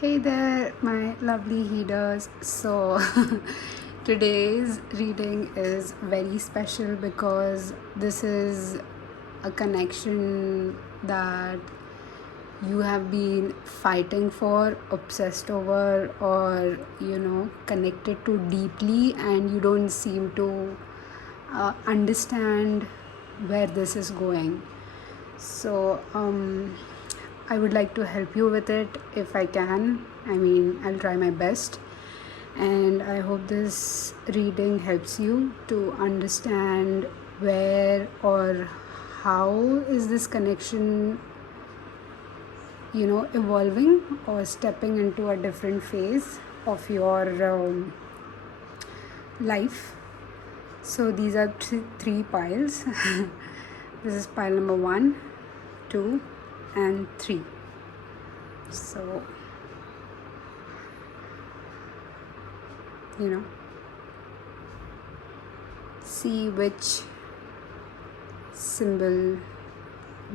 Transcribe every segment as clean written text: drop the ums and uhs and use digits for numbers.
Hey there, my lovely readers. So, today's reading is very special because this is a connection that you have been fighting for, obsessed over, or connected to deeply, and you don't seem to understand where this is going. So, I would like to help you with it if I can. I'll try my best. And I hope this reading helps you to understand where or how is this connection, evolving or stepping into a different phase of your life. So these are three piles. This is pile number 1, 2, and 3. So, see which symbol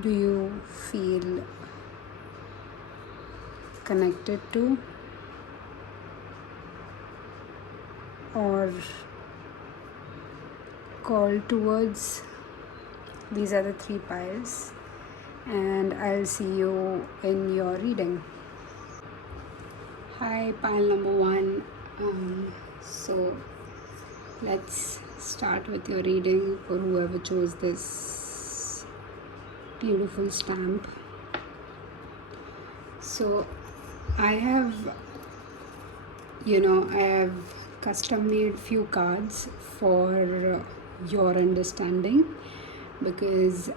do you feel connected to or called towards. These are the 3 piles, and I'll see you in your reading. Hi, pile number 1. So let's start with your reading for whoever chose this beautiful stamp. So I have custom made few cards for your understanding, because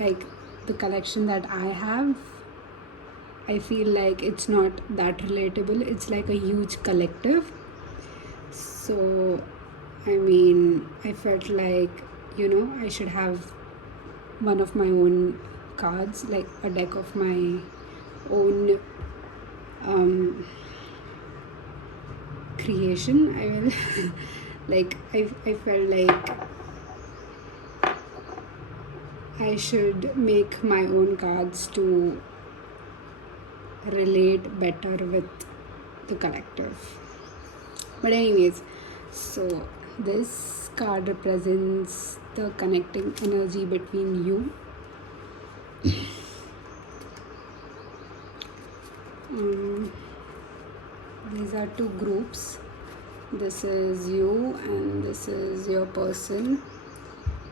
like the collection that I have, I feel like it's not that relatable. It's like a huge collective. So I felt like I should have one of my own cards, like a deck of my own creation. I will like I felt like I should make my own cards to relate better with the collective. But anyways, so this card represents the connecting energy between you. These are 2 groups. This is you and this is your person.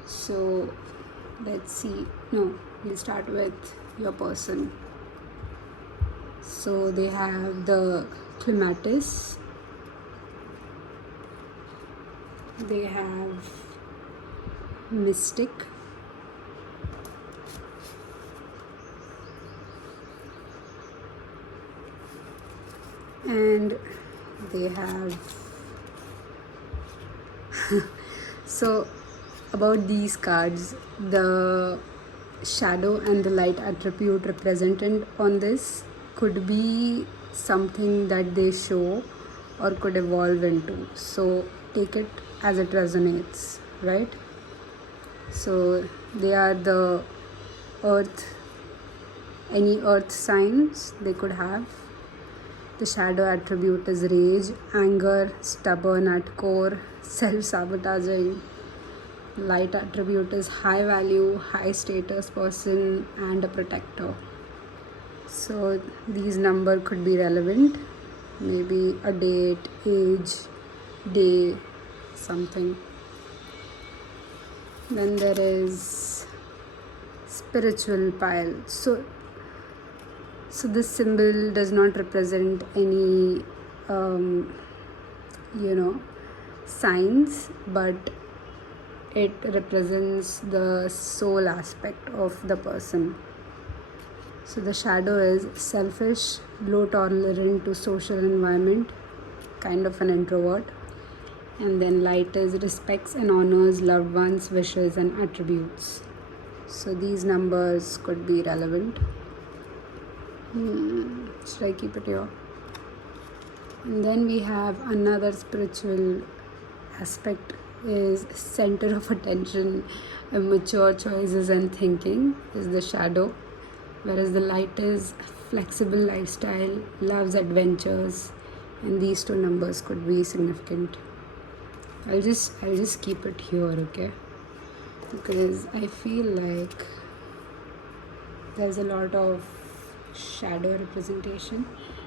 So let's see. No, we'll start with your person. So they have the clematis, they have mystic, and they have so about these cards, the shadow and the light attribute represented on this could be something that they show or could evolve into. So take it as it resonates, right? So they are the earth, any earth signs they could have. The shadow attribute is rage, anger, stubborn at core, self-sabotaging. Light attribute is high value, high status person and a protector. So these number could be relevant, maybe a date, age, day, something. Then there is spiritual pile. So this symbol does not represent any signs, but it represents the soul aspect of the person. So the shadow is selfish, low tolerant to social environment, kind of an introvert. And then light is respects and honors loved ones, wishes and attributes. So these numbers could be relevant. Should I keep it here? And then we have another spiritual aspect is center of attention, mature choices and thinking is the shadow, whereas the light is flexible lifestyle, loves adventures, and these two numbers could be significant. I'll just keep it here, okay? Because I feel like there's a lot of shadow representation.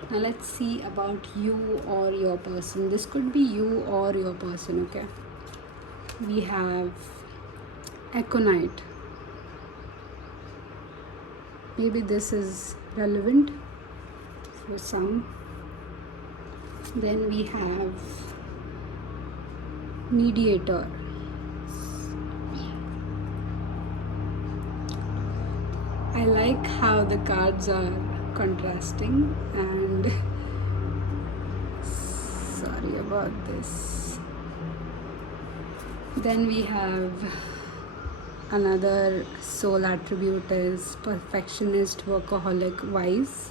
Now let's see about you or your person. This could be you or your person, okay? We have Aconite. Maybe this is relevant for some. Then we have Mediator. I like how the cards are contrasting, and sorry about this. Then we have another soul attribute is perfectionist, workaholic, wise,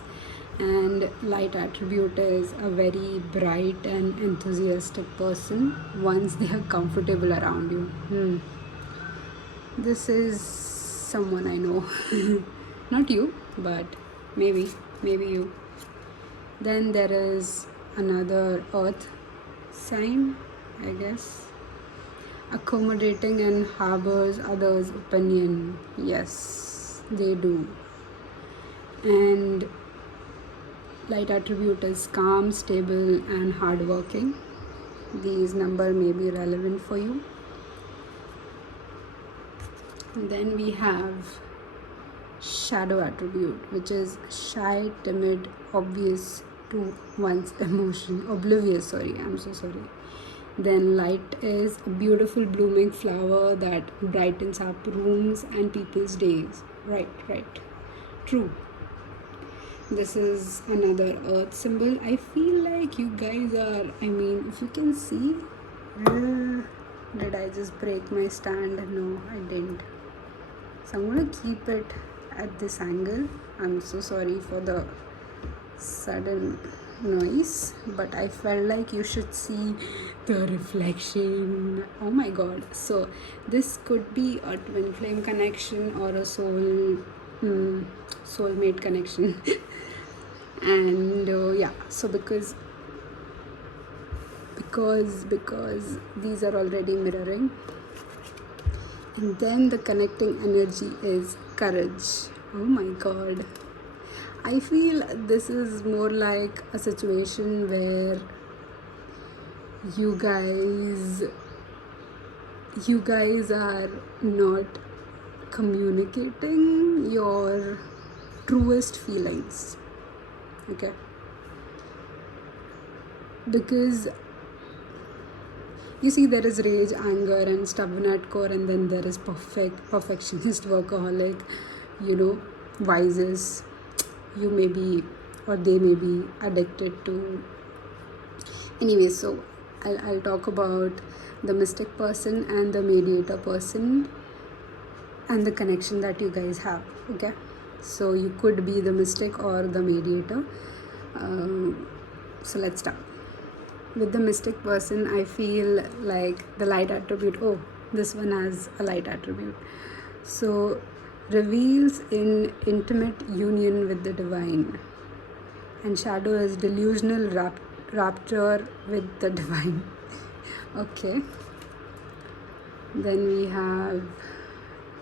and light attribute is a very bright and enthusiastic person once they are comfortable around you. This is someone I know. Not you, but maybe you. Then there is another earth sign, I guess. Accommodating and harbors others' opinion. Yes, they do. And light attribute is calm, stable, and hardworking. These numbers may be relevant for you. And then we have shadow attribute, which is shy, timid, obvious to one's emotion, oblivious, I'm so sorry. Then light is a beautiful blooming flower that brightens up rooms and people's days. Right, true. This is another earth symbol. I feel like you guys are, if you can see, did I just break my stand? No, I didn't. So I'm gonna keep it at this angle. I'm so sorry for the sudden noise, but I felt like you should see the reflection. Oh my god. So this could be a twin flame connection or a soulmate connection. And so because these are already mirroring. And then the connecting energy is courage. Oh my god. I feel this is more like a situation where you guys are not communicating your truest feelings. Okay? Because you see, there is rage, anger, and stubborn at core, and then there is perfectionist, workaholic, wisest. You may be, or they may be addicted to. Anyway, so I'll talk about the mystic person and the mediator person and the connection that you guys have. Okay, so you could be the mystic or the mediator. So let's start. With the mystic person, I feel like the light attribute. Oh, this one has a light attribute. So, reveals in intimate union with the divine. And shadow is delusional rapture with the divine. Okay. Then we have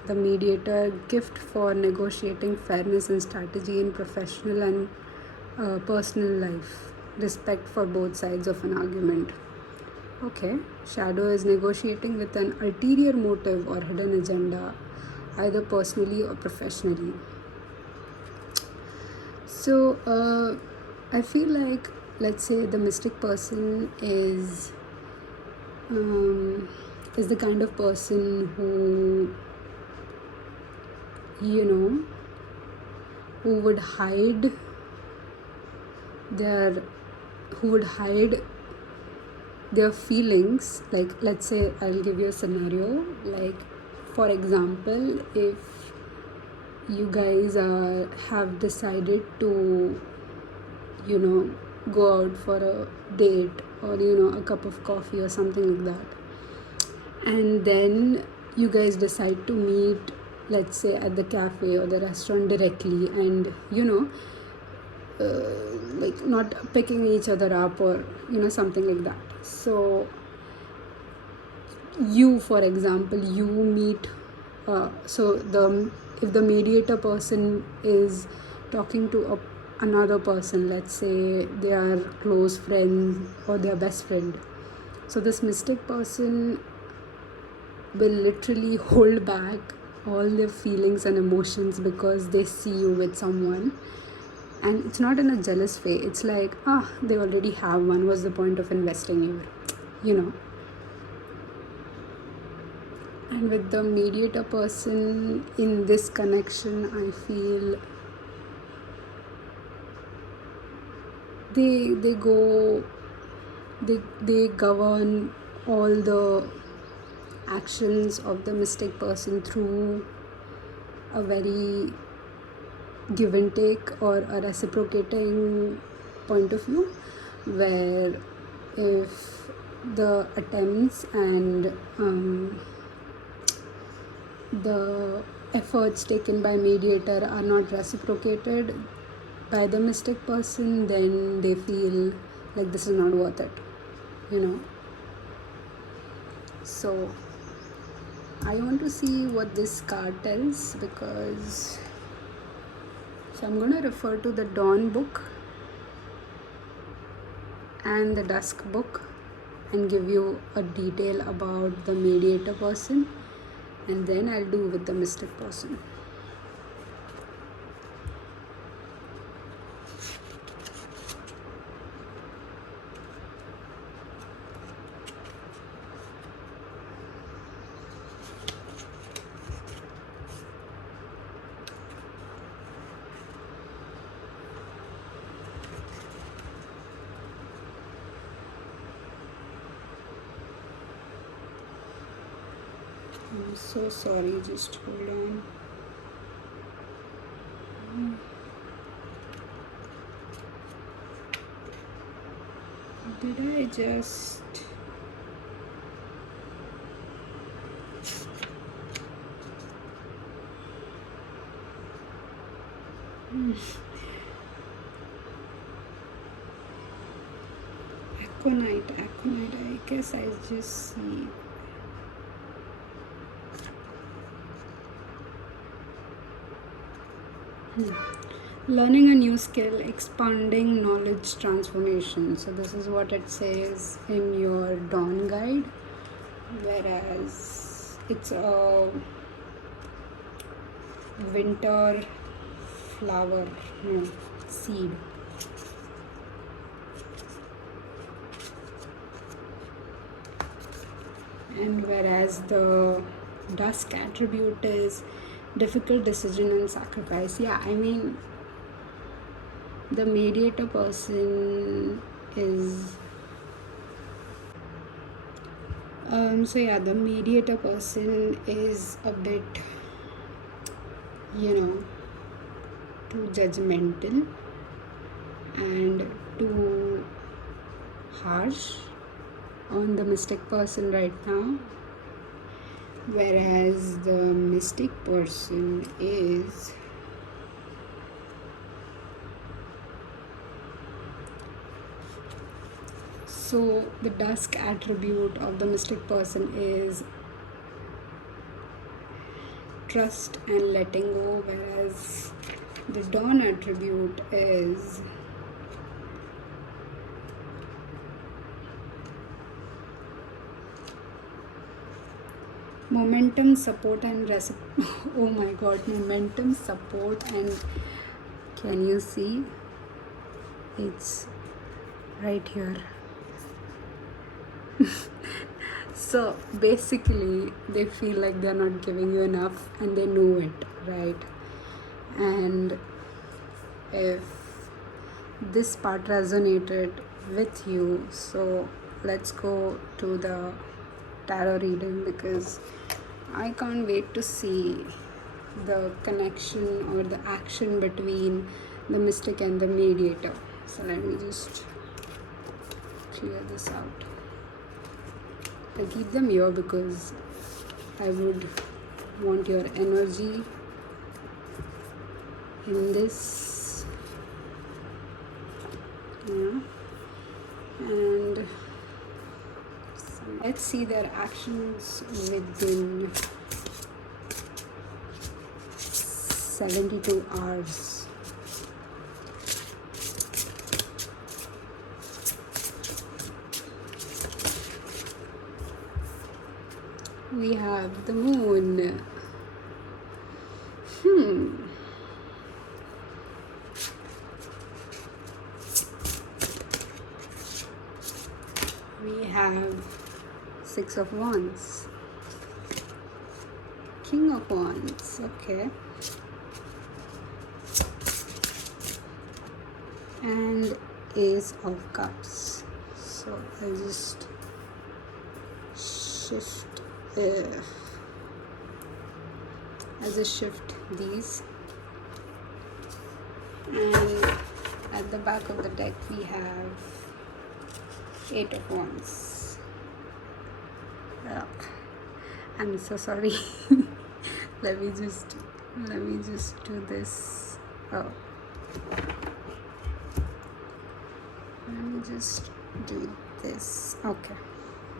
the mediator, gift for negotiating fairness and strategy in professional and personal life. Respect for both sides of an argument. Okay, shadow is negotiating with an ulterior motive or hidden agenda, either personally or professionally. So I feel like, let's say the mystic person is the kind of person who would hide their feelings. Like, let's say, I'll give you a scenario. Like, for example, if you guys have decided to go out for a date or a cup of coffee or something like that, and then you guys decide to meet, let's say, at the cafe or the restaurant directly, and like not picking each other up, or something like that. So you, for example, you meet so the if the mediator person is talking to another person, let's say they are close friends or their best friend, so this mystic person will literally hold back all their feelings and emotions because they see you with someone. And it's not in a jealous way, it's like, they already have one, what's the point of investing here, you know. And with the mediator person in this connection, I feel they go they govern all the actions of the mystic person through a very give and take or a reciprocating point of view, where if the attempts and the efforts taken by mediator are not reciprocated by the mystic person, then they feel like this is not worth it, So I want to see what this card tells, because so I'm going to refer to the Dawn book and the Dusk book and give you a detail about the mediator person, and then I'll do with the mystic person. I'm so sorry, just hold on. Did I just... Aconite, I guess I just see... Learning a new skill, expanding knowledge, transformation. So this is what it says in your Dawn guide, whereas it's a winter flower seed. And whereas the dusk attribute is difficult decision and sacrifice. Yeah, I mean, the mediator person is the mediator person is a bit too judgmental and too harsh on the mystic person right now, whereas the mystic person is so the dusk attribute of the mystic person is trust and letting go, whereas the dawn attribute is momentum, support and oh my god, momentum, support, and can you see? It's right here. So basically they feel like they're not giving you enough and they know it, right? And if this part resonated with you, so let's go to the tarot reading, because I can't wait to see the connection or the action between the mystic and the mediator. So let me just clear this out. I keep them here because I would want your energy in this Let's see their actions within 72 hours. We have the moon. We have Six of Wands. King of Wands. Okay. And Ace of Cups. So I'll just shift. I'll just shift these. And at the back of the deck we have Eight of Wands. I'm so sorry. let me just do this. Let me just do this. Okay,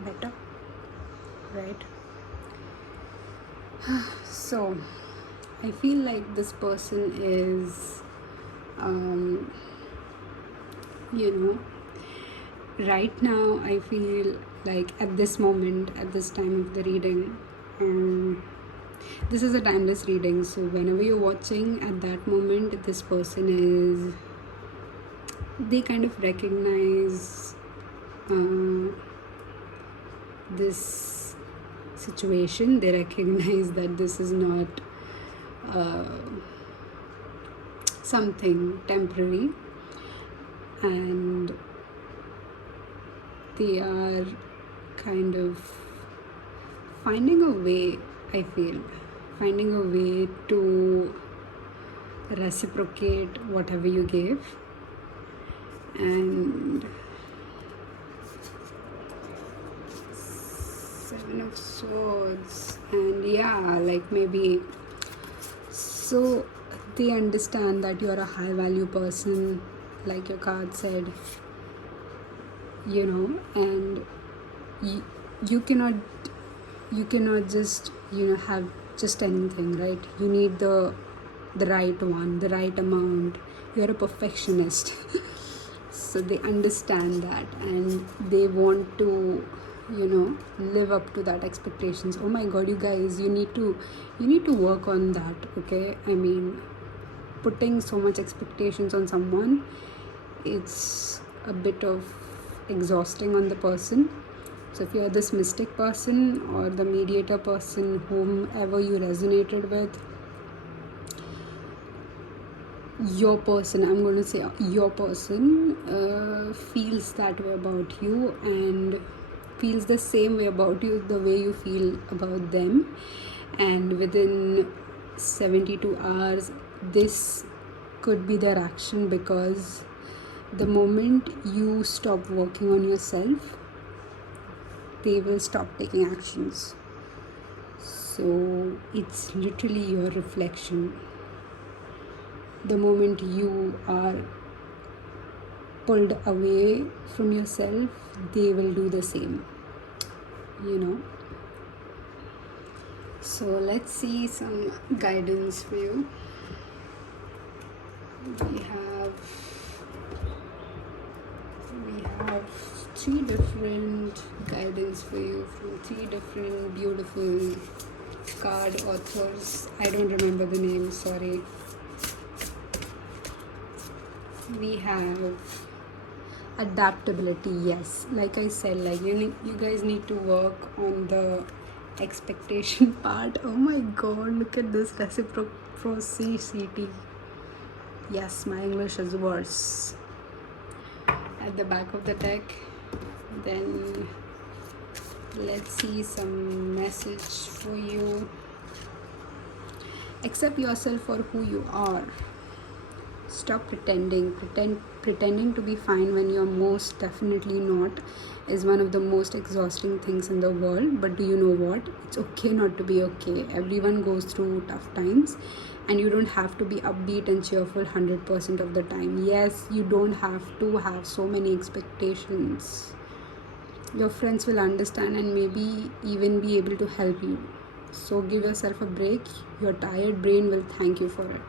better, right? So I feel like this person is right now I feel like at this moment, at this time of the reading, this is a timeless reading, so whenever you're watching at that moment, this person is, they kind of recognize this situation. They recognize that this is not something temporary, and they are kind of finding a way, I feel, finding a way to reciprocate whatever you gave. And Seven of Swords, and like maybe, so they understand that you're a high value person, like your card said, and you cannot just have just anything, right? You need the right one, the right amount. You're a perfectionist. So they understand that, and they want to live up to that expectations. Oh my god, you guys, you need to work on that, okay? I mean, putting so much expectations on someone, it's a bit of exhausting on the person. So if you're this mystic person or the mediator person, whomever you resonated with, your person, I'm going to say your person, feels that way about you and feels the same way about you, the way you feel about them. And within 72 hours, this could be their action, because the moment you stop working on yourself, they will stop taking actions. So it's literally your reflection. The moment you are pulled away from yourself, they will do the same, So let's see some guidance for you. We have 3 different guidance for you from 3 different beautiful card authors. I don't remember the name, sorry. We have adaptability. Yes, like I said, like you guys need to work on the expectation part. Oh my god, look at this reciprocity. Yes, my English is worse. At the back of the deck, then let's see some message for you. Accept yourself for who you are. Stop pretending to be fine when you're most definitely not, is one of the most exhausting things in the world. But do you know what? It's okay not to be okay. Everyone goes through tough times, and you don't have to be upbeat and cheerful 100% of the time. Yes, you don't have to have so many expectations. Your friends will understand and maybe even be able to help you. So give yourself a break. Your tired brain will thank you for it.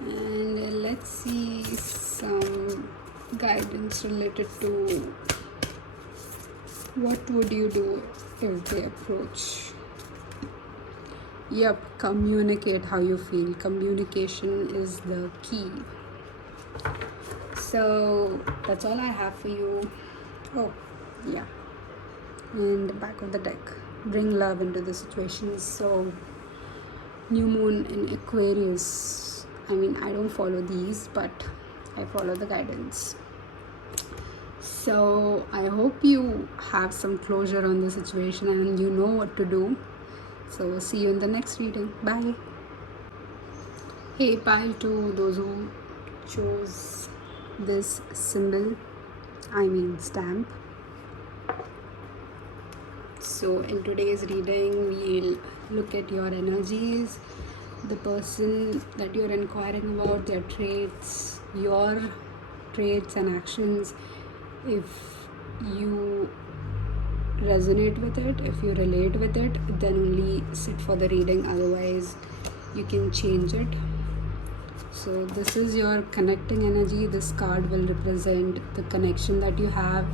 And let's see some guidance related to what would you do if they approach. Yep, communicate how you feel. Communication is the key. So that's all I have for you. Oh, yeah. And the back of the deck. Bring love into the situation. So, new moon in Aquarius. I mean, I don't follow these, but I follow the guidance. So, I hope you have some closure on the situation and you know what to do. So, see you in the next reading. Bye. Hey, pile to those who chose this symbol, stamp. So in today's reading, we'll look at your energies, the person that you're inquiring about, their traits, your traits and actions. If you resonate with it, if you relate with it, then only sit for the reading. Otherwise, you can change it. So this is your connecting energy. This card will represent the connection that you have.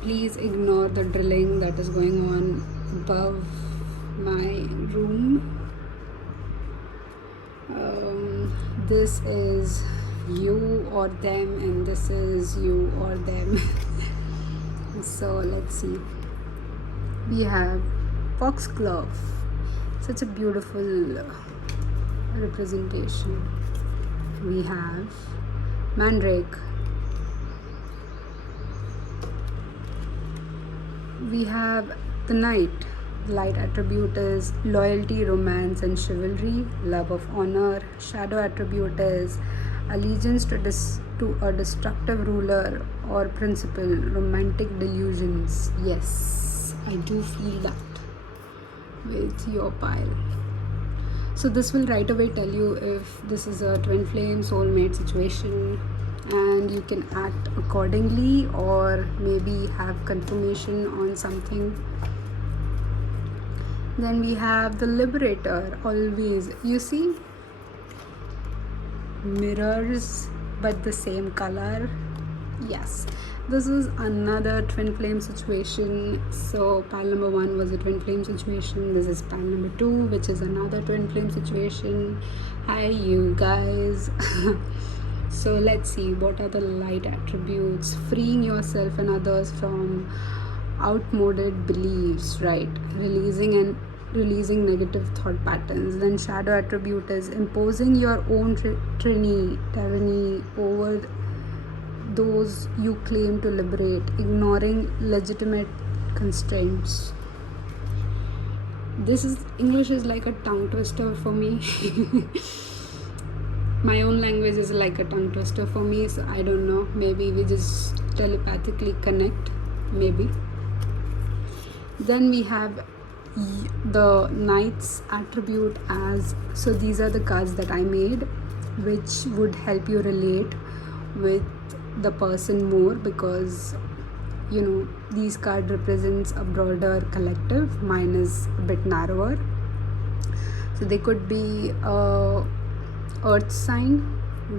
Please ignore the drilling that is going on above my room. This is you or them, and this is you or them. So let's see. We have foxglove. Such a beautiful representation. We have mandrake. We have the knight. Light attribute is loyalty, romance and chivalry, love of honor. Shadow attribute is allegiance to a destructive ruler or principle, romantic delusions. Yes, I do feel that with your pile. So this will right away tell you if this is a twin flame soulmate situation, and you can act accordingly or maybe have confirmation on something. Then we have the liberator. Always, you see mirrors but the same color. Yes, this is another twin flame situation. So pile number 1 was a twin flame situation. This is pile number 2, which is another twin flame situation. Hi you guys. So let's see, what are the light attributes? Freeing yourself and others from outmoded beliefs, right? Releasing negative thought patterns. Then shadow attribute is imposing your own tyranny over those you claim to liberate, ignoring legitimate constraints. This is English is like a tongue twister for me. My own language is like a tongue twister for me, so I don't know, maybe we just telepathically connect, maybe. Then we have the knight's attribute as, so these are the cards that I made which would help you relate with the person more, because these cards represents a broader collective. Mine is a bit narrower. So they could be a earth sign,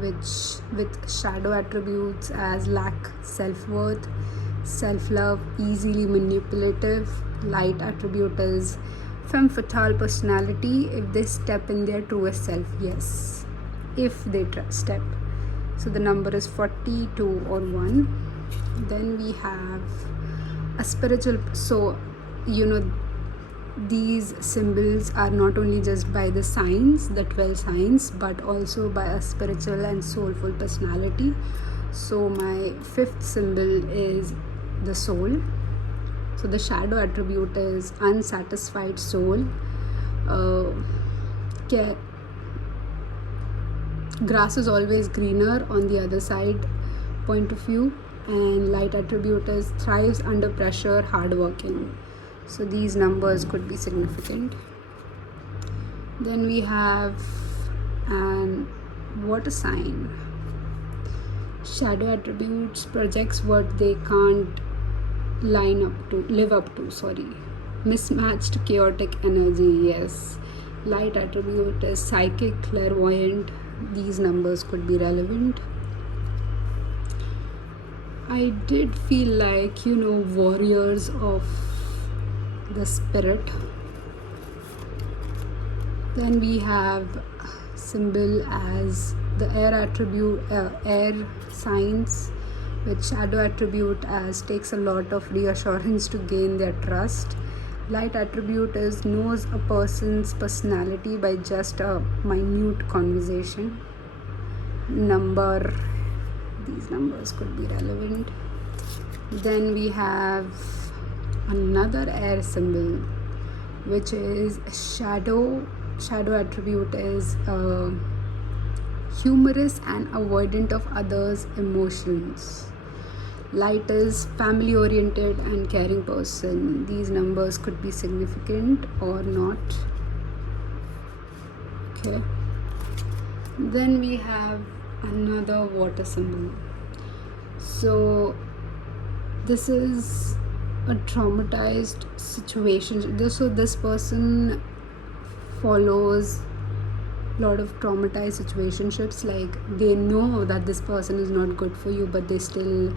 which with shadow attributes as lack self-worth, self-love, easily manipulative. Light attribute is femme fatale personality, if they step in their truest self. Yes, if they step. So the number is 42 or 1. Then we have a spiritual. So these symbols are not only just by the signs, the 12 signs, but also by a spiritual and soulful personality. So my 5th symbol is the soul. So the shadow attribute is unsatisfied soul. Grass is always greener on the other side point of view. And light attribute is thrives under pressure, hardworking. So these numbers could be significant. Then we have an water sign. Shadow attributes projects what they can't live up to, sorry. Mismatched chaotic energy, yes. Light attribute is psychic, clairvoyant. These numbers could be relevant. I did feel like, warriors of the spirit. Then we have symbol as the air attribute, air signs, with shadow attribute as takes a lot of reassurance to gain their trust. Light attribute is knows a person's personality by just a minute conversation. These numbers could be relevant. Then we have another air symbol, which is shadow. Shadow attribute is humorous and avoidant of others' emotions. Light is family oriented and caring person. These numbers could be significant or not. Okay. Then we have another water symbol. So this is a traumatized situation. So this person follows a lot of traumatized situationships, like they know that this person is not good for you, but they still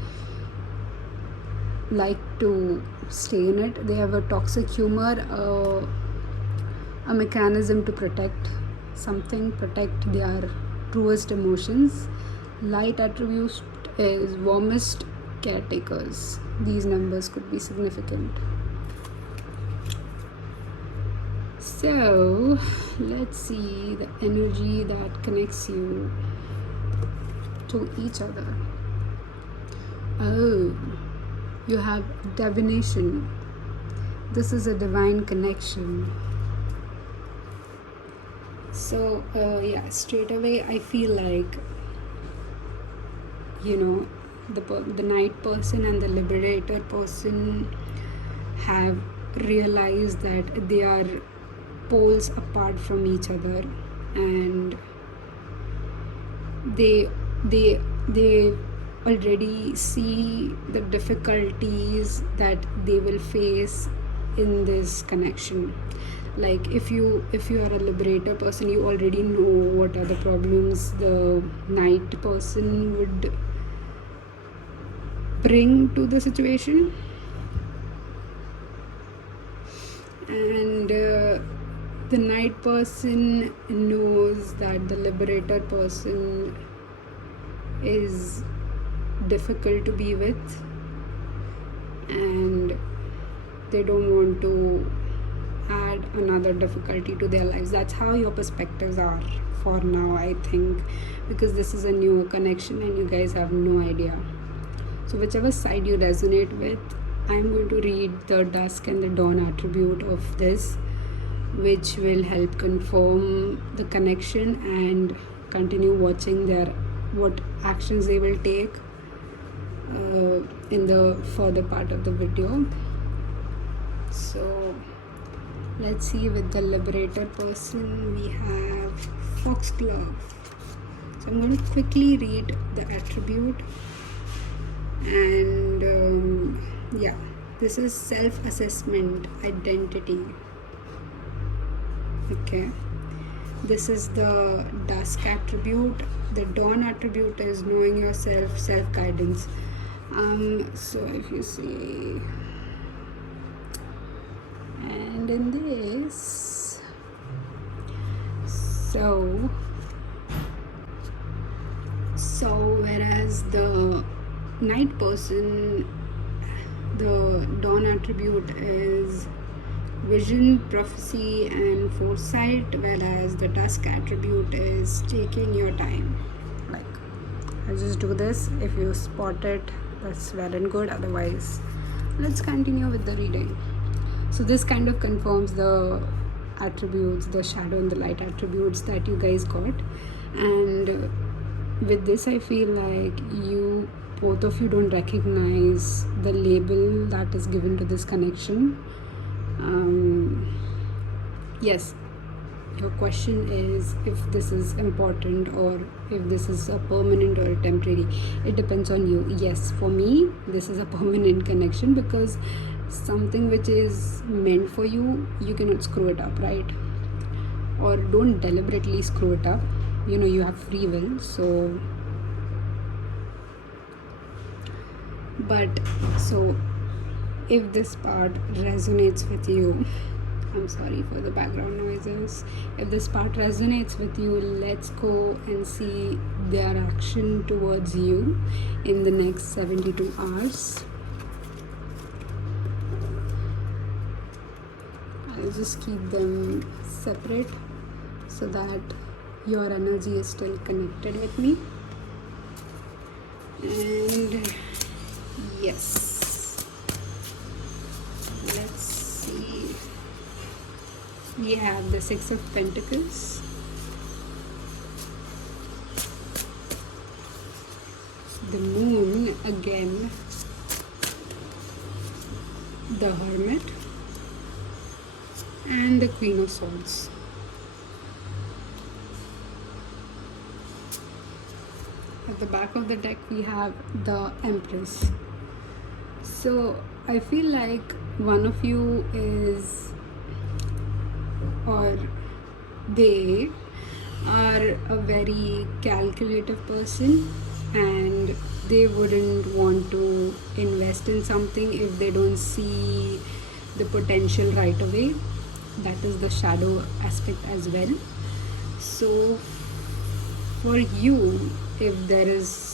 like to stay in it. They have a toxic humor, a mechanism to protect their truest emotions. Light attribute is warmest caretakers. These numbers could be significant. So let's see the energy that connects you to each other. Oh, you have divination. This is a divine connection. So straight away I feel like the night person and the liberator person have realized that they are poles apart from each other, and they already see the difficulties that they will face in this connection. Like if you are a liberator person, you already know what are the problems the night person would bring to the situation, and the night person knows that the liberator person is difficult to be with, and they don't want to add another difficulty to their lives. That's how your perspectives are for now, I think, because this is a new connection and you guys have no idea. So whichever side you resonate with, I'm going to read the dusk and the dawn attribute of this, which will help confirm the connection and continue watching what actions they will take in the further part of the video. So let's see, with the liberator person we have foxglove. So I'm going to quickly read the attribute, and this is self-assessment, identity. Okay, this is the dusk attribute. The dawn attribute is knowing yourself, self-guidance. So if you see, and in this, so whereas the night person, the dawn attribute is vision, prophecy and foresight, whereas the dusk attribute is taking your time. Like, I'll just do this. If you spot it, that's well and good. Otherwise, let's continue with the reading. So this kind of confirms the attributes, the shadow and the light attributes that you guys got. And with this, I feel like both of you don't recognize the label that is given to this connection. Yes, Your question is if this is important or if this is a permanent or a temporary. It depends on you. Yes, for me, this is a permanent connection, because something which is meant for you, you cannot screw it up, right? Or don't deliberately screw it up. You have free will. So, if this part resonates with you, I'm sorry for the background noises. If this part resonates with you, let's go and see their action towards you in the next 72 hours. I'll just keep them separate so that your energy is still connected with me. And yes, let's see. We have the Six of Pentacles, the Moon again, the Hermit, and the Queen of Swords. At the back of the deck we have the Empress. So I feel like one of you is, or they are a very calculative person, and they wouldn't want to invest in something if they don't see the potential right away. That is the shadow aspect as well. So for you, if there is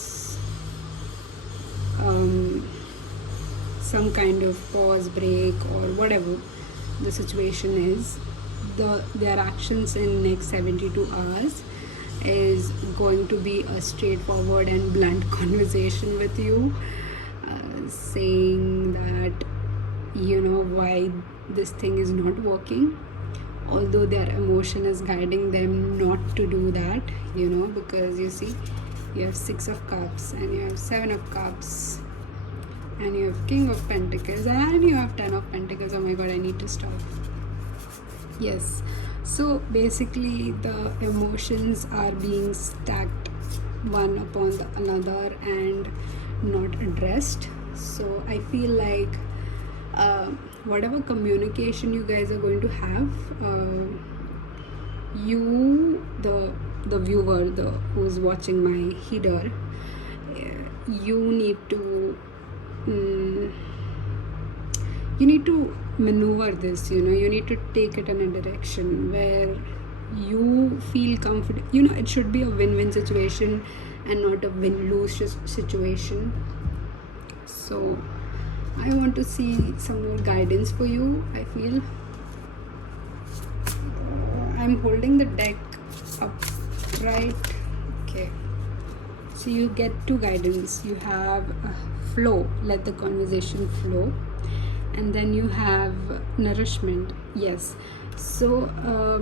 some kind of pause, break, or whatever the situation is, their actions in next 72 hours is going to be a straightforward and blunt conversation with you, saying that why this thing is not working, although their emotion is guiding them not to do that, because you see, you have Six of Cups, and you have Seven of Cups, and you have King of Pentacles, and you have Ten of Pentacles. Oh my god, I need to stop. Yes, so basically the emotions are being stacked one upon the another and not addressed. So I feel like whatever communication you guys are going to have, the viewer, who's watching my header, you need to maneuver this. You need to take it in a direction where you feel confident. It should be a win-win situation and not a win-lose situation. So I want to see some more guidance for you. I feel I'm holding the deck up, right? Okay, so you get two guidance. You have flow, let the conversation flow, and then you have nourishment. Yes, so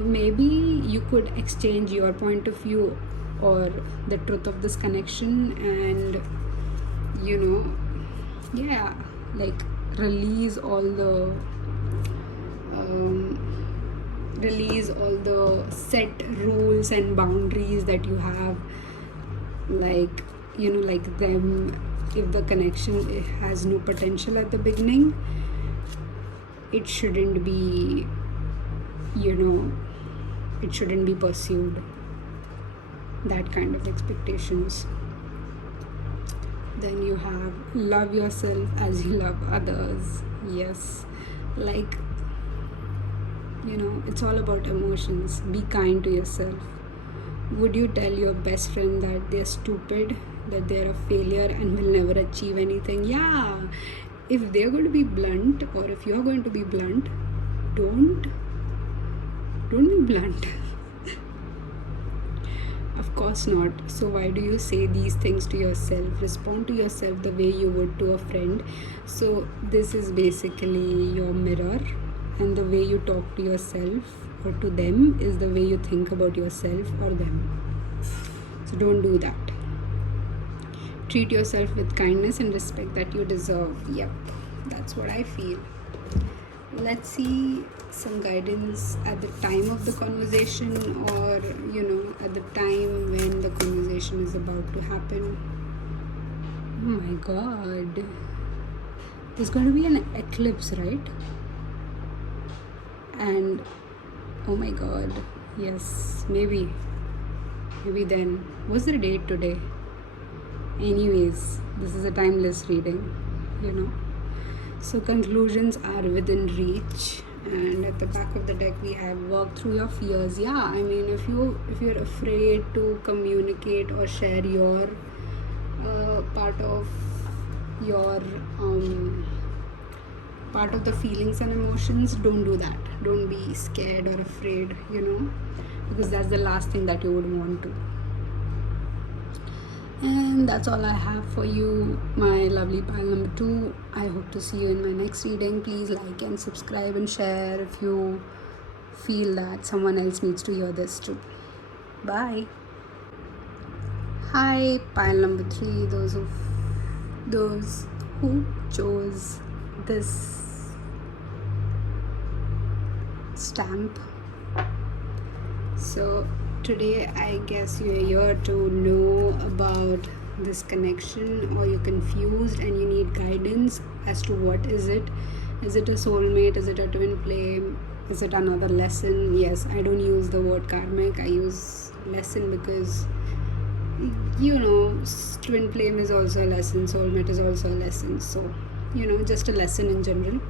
maybe you could exchange your point of view or the truth of this connection, and release all the set rules and boundaries that you have, like them. If the connection has no potential at the beginning, it shouldn't be pursued, that kind of expectations. Then you have love yourself as you love others. Yes, it's all about emotions. Be kind to yourself. Would you tell your best friend that they're stupid, that they're a failure and will never achieve anything? Yeah, if they're going to be blunt, or if you're going to be blunt, don't be blunt. Of course not. So why do you say these things to yourself? Respond to yourself the way you would to a friend. So this is basically your mirror, and the way you talk to yourself or to them is the way you think about yourself or them. So don't do that. Treat yourself with kindness and respect that you deserve. Yep, that's what I feel. Let's see some guidance at the time of the conversation, or at the time when the conversation is about to happen. Oh my god, there's going to be an eclipse, right? And oh my god, yes, maybe then. What's the date today? Anyways, this is a timeless reading. So conclusions are within reach, and at the back of the deck we have work through your fears. Yeah, I mean, if you're afraid to communicate or share your part of your part of the feelings and emotions, don't do that. Don't be scared or afraid, because that's the last thing that you would want to. And that's all I have for you, my lovely pile number 2. I hope to see you in my next reading. Please like and subscribe and share if you feel that someone else needs to hear this too. Bye. Hi, pile number 3. Those who chose this stamp. So today I guess you're here to know about this connection, or you're confused and you need guidance as to what is it. Is it a soulmate? Is it a twin flame? Is it another lesson? Yes, I don't use the word karmic, I use lesson, because twin flame is also a lesson, soulmate is also a lesson. So just a lesson in general.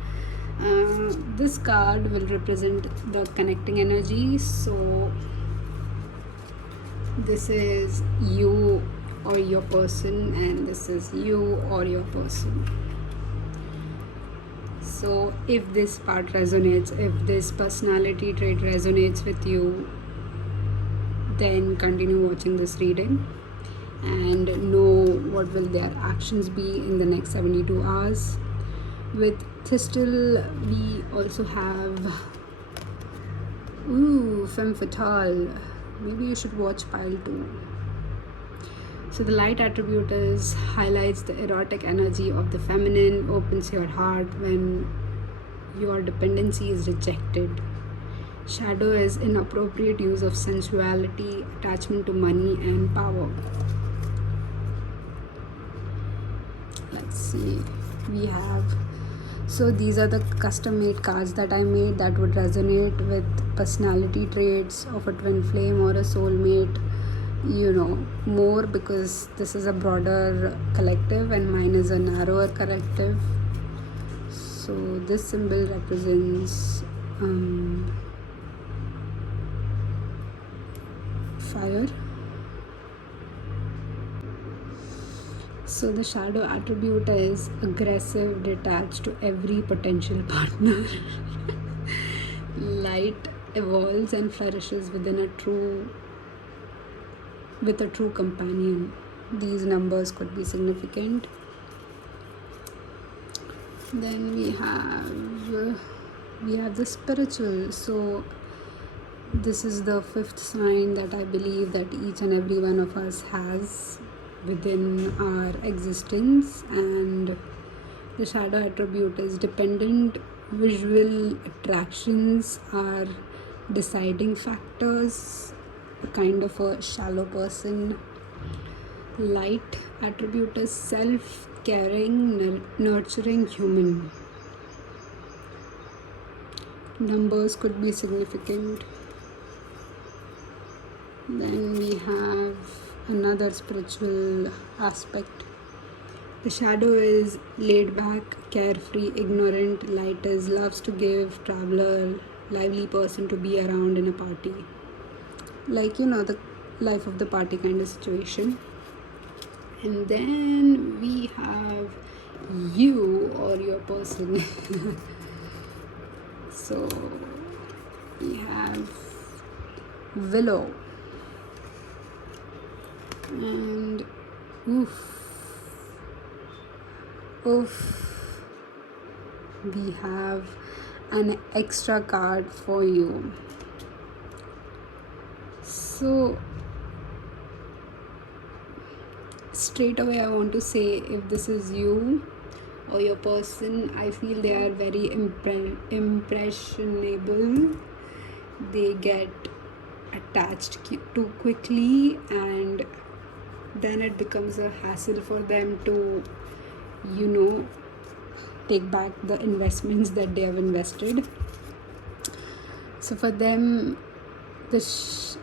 This card will represent the connecting energy. So this is you or your person, and this is you or your person. So if this part resonates, if this personality trait resonates with you, then continue watching this reading and know what will their actions be in the next 72 hours. With Thistle, we also have Femme Fatale. Maybe you should watch pile 2. So the light attribute is highlights the erotic energy of the feminine, opens your heart when your dependency is rejected. Shadow is inappropriate use of sensuality, attachment to money and power. Let's see. We have, so these are the custom made cards that I made that would resonate with personality traits of a twin flame or a soulmate, more, because this is a broader collective and mine is a narrower collective. So this symbol represents fire. So the shadow attribute is aggressive, detached to every potential partner. Light evolves and flourishes with a true companion. These numbers could be significant. Then we have the spiritual. So this is the 5th sign that I believe that each and every one of us has within our existence, and the shadow attribute is dependent. Visual attractions are deciding factors, a kind of a shallow person. Light attribute is self-caring, nurturing human. Numbers could be significant. Then we have another spiritual aspect. The shadow is laid back, carefree, ignorant. Light is loves to give, traveler, lively person to be around in a party. Like, the life of the party kind of situation. And then we have you or your person. So we have Willow. And we have an extra card for you. So straight away I want to say, if this is you or your person, I feel they are very impressionable. They get attached too quickly, and then it becomes a hassle for them to, you know, take back the investments that they have invested. So for them, the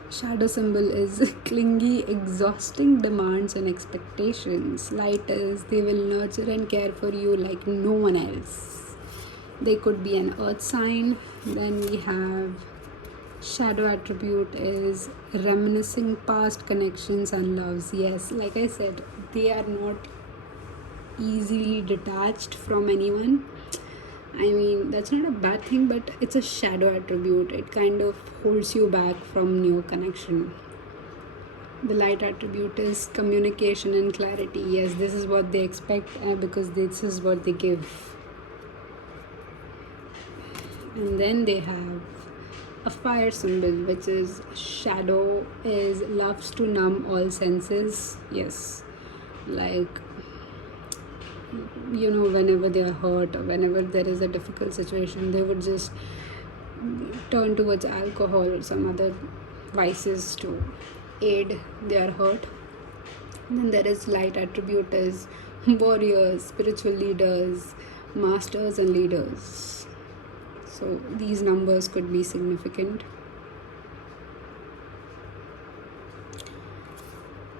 shadow symbol is clingy, exhausting demands and expectations. Light is they will nurture and care for you like no one else. They could be an earth sign. Then we have shadow attribute is reminiscing past connections and loves. Yes, like I said, they are not easily detached from anyone. I mean, that's not a bad thing, but it's a shadow attribute. It kind of holds you back from new connection. The light attribute is communication and clarity. Yes, this is what they expect because this is what they give. And then they have a fire symbol, which is shadow, is loves to numb all senses. Yes, like, you know, whenever they are hurt or whenever there is a difficult situation, they would just turn towards alcohol or some other vices to aid their hurt. And then there is light attribute is warriors, spiritual leaders, masters and leaders. So these numbers could be significant.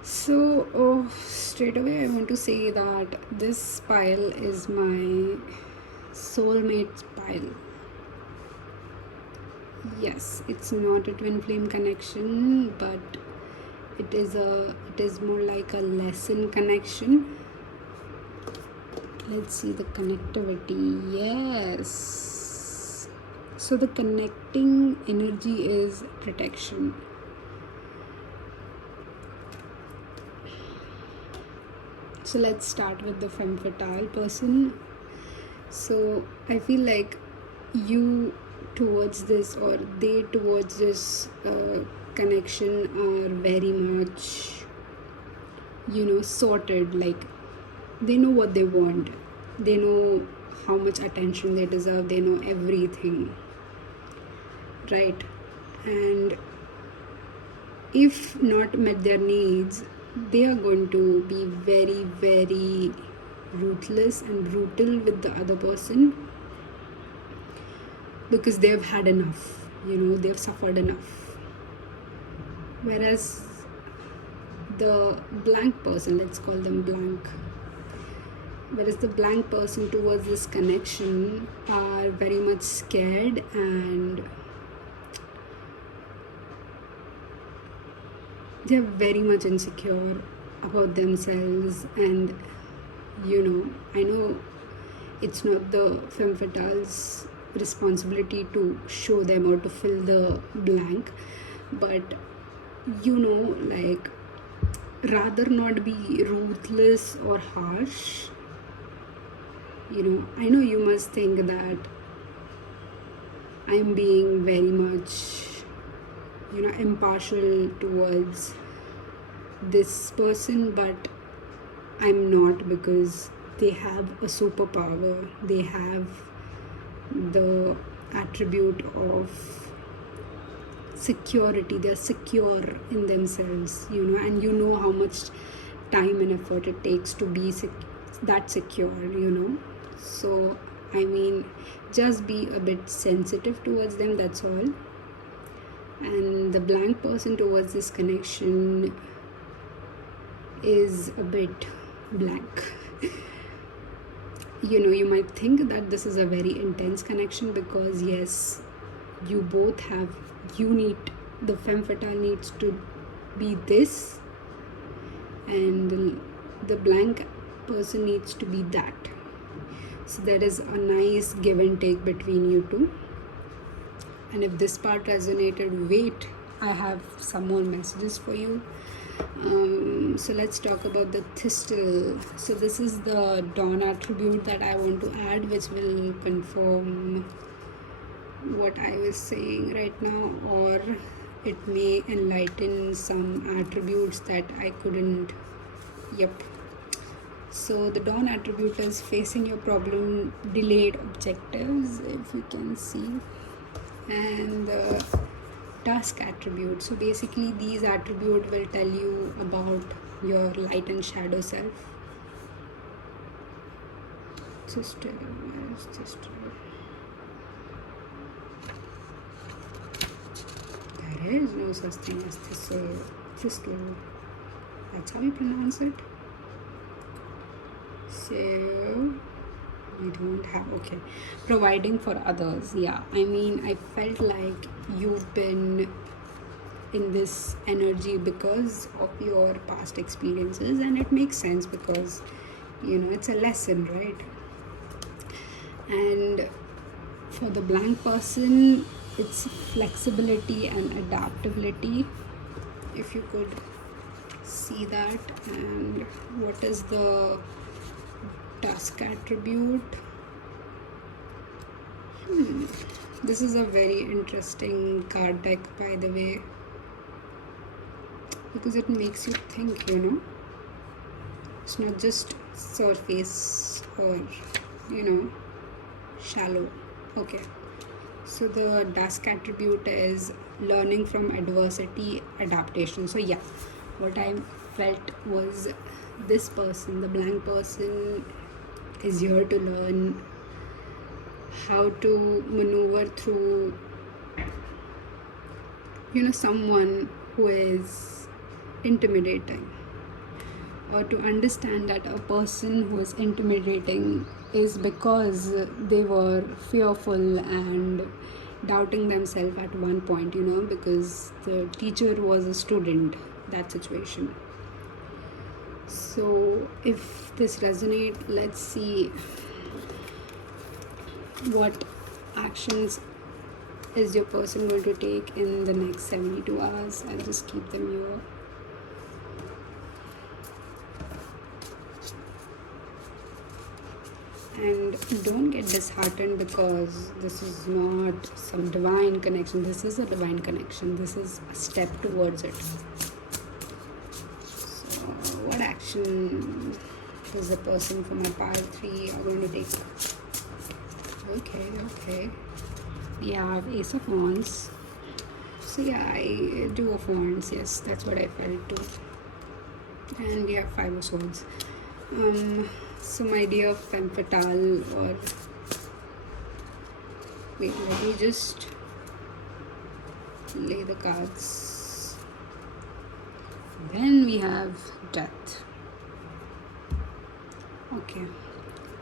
So straight away I want to say that this pile is my soulmate pile. Yes, it's not a twin flame connection, but it is more like a lesson connection. Let's see the connectivity. Yes, so the connecting energy is protection. So let's start with the femme fatale person. So I feel like you towards this, or they towards this connection are very much, you know, sorted. Like, they know what they want, they know how much attention they deserve, they know everything, right? And if not met their needs, they are going to be very, very ruthless and brutal with the other person, because they've had enough, you know, they've suffered enough. Whereas the blank person, let's call them blank, whereas the blank person towards this connection are very much scared, and they're very much insecure about themselves. And you know, I know it's not the femme fatale's responsibility to show them or to fill the blank, but you know, like, rather not be ruthless or harsh. You know, I know you must think that I'm being very much, you know, impartial towards this person, but I'm not, because they have a superpower. They have the attribute of security. They're secure in themselves, you know, and you know how much time and effort it takes to be that secure, you know. So I mean, just be a bit sensitive towards them, that's all. And the blank person towards this connection is a bit blank. You know, you might think that this is a very intense connection, because yes, you both have, you need, the femme fatale needs to be this, and the blank person needs to be that. So there is a nice give and take between you two. And if this part resonated, wait, I have some more messages for you. So let's talk about the thistle. So this is the dawn attribute that I want to add, which will confirm what I was saying right now, or it may enlighten some attributes that I couldn't. Yep. So the dawn attribute is facing your problem delayed objectives, if you can see, and the dusk attribute. So basically these attribute will tell you about your light and shadow self. Sister, where is sister? There is no such thing as sister. That's how you pronounce it. So we don't have, okay, providing for others. Yeah, I mean, I felt like you've been in this energy because of your past experiences, and it makes sense because it's a lesson, right? And for the blank person, it's flexibility and adaptability, if you could see that. And what is the dusk attribute? This is a very interesting card deck, by the way, because it makes you think, it's not just surface or shallow. Okay, so the dusk attribute is learning from adversity, adaptation. So yeah, what I felt was this person, the blank person, is here to learn how to maneuver through someone who is intimidating, or to understand that a person who is intimidating is because they were fearful and doubting themselves at one point, because the teacher was a student, that situation. So if this resonates, let's see what actions is your person going to take in the next 72 hours. I'll just keep them here. And don't get disheartened, because this is not some divine connection. This is a divine connection. This is a step towards it. So what action is the person from my pile 3 are going to take? Okay. We have Ace of Wands. So yeah, I do of Wands. Yes, that's what I felt too. And we have 5 of Swords. So my dear femme fatale, or wait, let me just lay the cards. Then we have Death. Okay,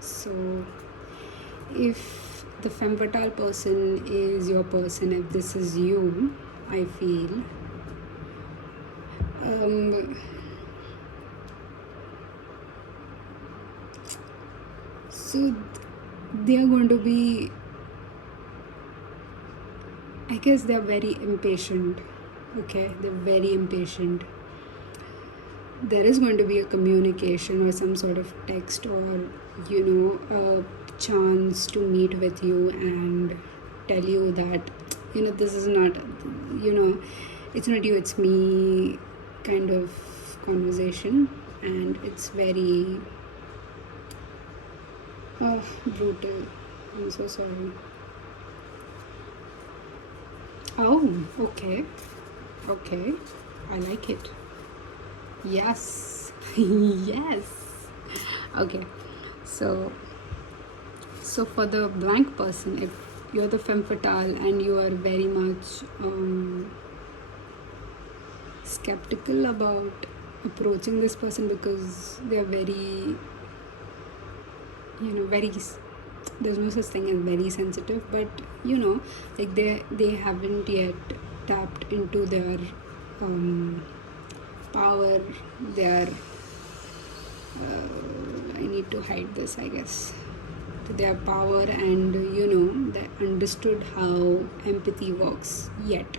so if the femme fatale person is your person, if this is you, I feel so they are going to be, I guess they're very impatient. Okay, they're very impatient. There is going to be a communication or some sort of text, or a chance to meet with you and tell you that this is not it's not you, it's me kind of conversation. And it's very brutal. I'm so sorry. Oh, okay, I like it. Yes. Yes. Okay, so for the blank person, if you're the femme fatale and you are very much skeptical about approaching this person, because they are very very, there's no such thing as very sensitive, but like they haven't yet tapped into their power, their I need to hide this, I guess, to their power, and they understood how empathy works yet.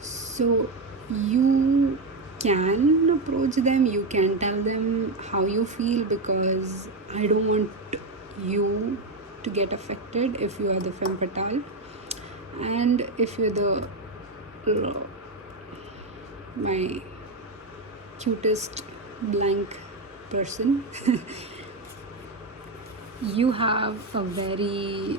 So you can approach them, you can tell them how you feel, because I don't want you to get affected if you are the femme fatale. And if you're the my cutest blank person. You have a very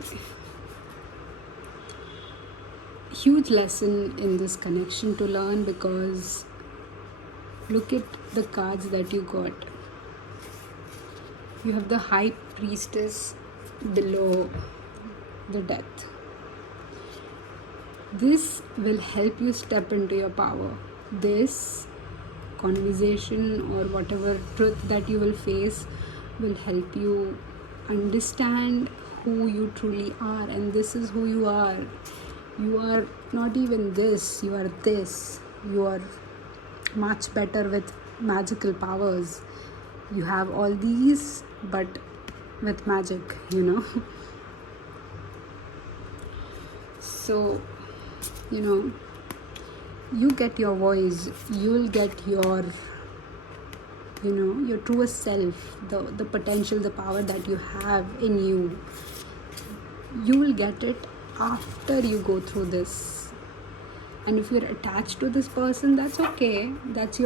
huge lesson in this connection to learn, because look at the cards that you got. You have the High Priestess below the Death. This will help you step into your power. This conversation or whatever truth that you will face will help you understand who you truly are, and this is who you are. You are not even this, you are this. You are much better with magical powers. You have all these, but with magic, So, you get your voice, you'll get your your truest self, the potential, the power that you have in you. You will get it after you go through this. And if you're attached to this person, that's okay. That's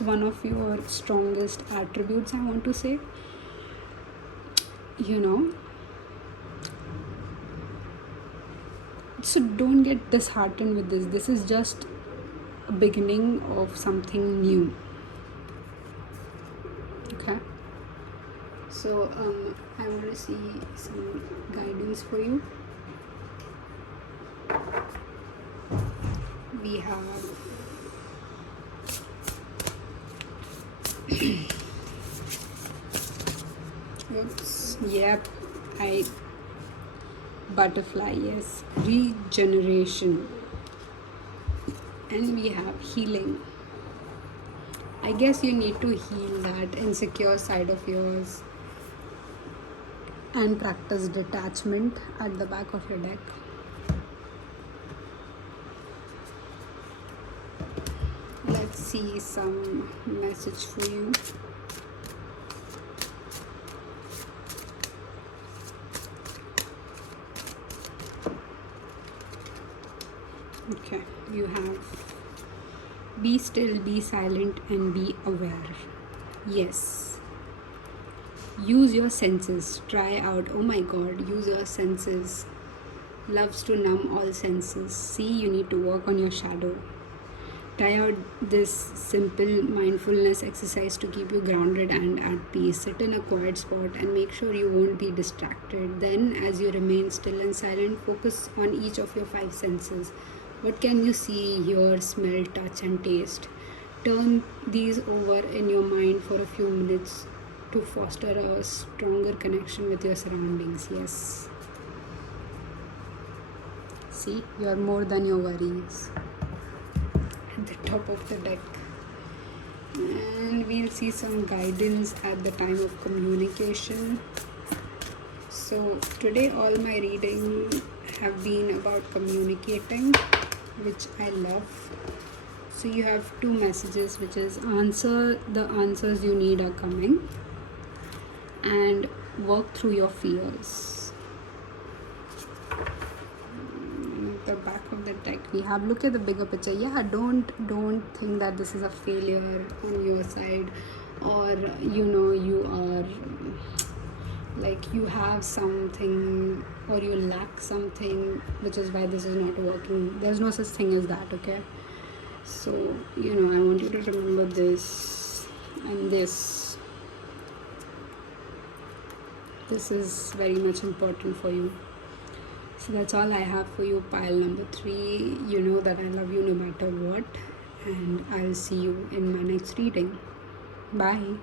one of your strongest attributes, I want to say. So don't get disheartened with this. This is just a beginning of something new. Okay. So I'm going to see some guidance for you. We have oops, yep, butterfly, yes, regeneration, and we have healing. I guess you need to heal that insecure side of yours and practice detachment at the back of your deck. Let's see some message for you. Okay, you have be still, be silent, and be aware. Yes. Use your senses. Try out. Oh my god, use your senses. Loves to numb all senses. See, you need to work on your shadow. Try out this simple mindfulness exercise to keep you grounded and at peace. Sit in a quiet spot and make sure you won't be distracted. Then, as you remain still and silent, focus on each of your 5 senses. What can you see, hear, smell, touch, and taste? Turn these over in your mind for a few minutes to foster a stronger connection with your surroundings. Yes. See, you are more than your worries. At the top of the deck. And we'll see some guidance at the time of communication. So today all my reading have been about communicating, which I love. So you have 2 messages, which is the answers you need are coming, and work through your fears. The back of the deck we have, look at the bigger picture. Yeah, don't think that this is a failure on your side, or you are like you have something or you lack something, which is why this is not working. There's no such thing as that. Okay, so I want you to remember this, and this is very much important for you. So that's all I have for you, pile number 3. You know that I love you no matter what, and I'll see you in my next reading. Bye.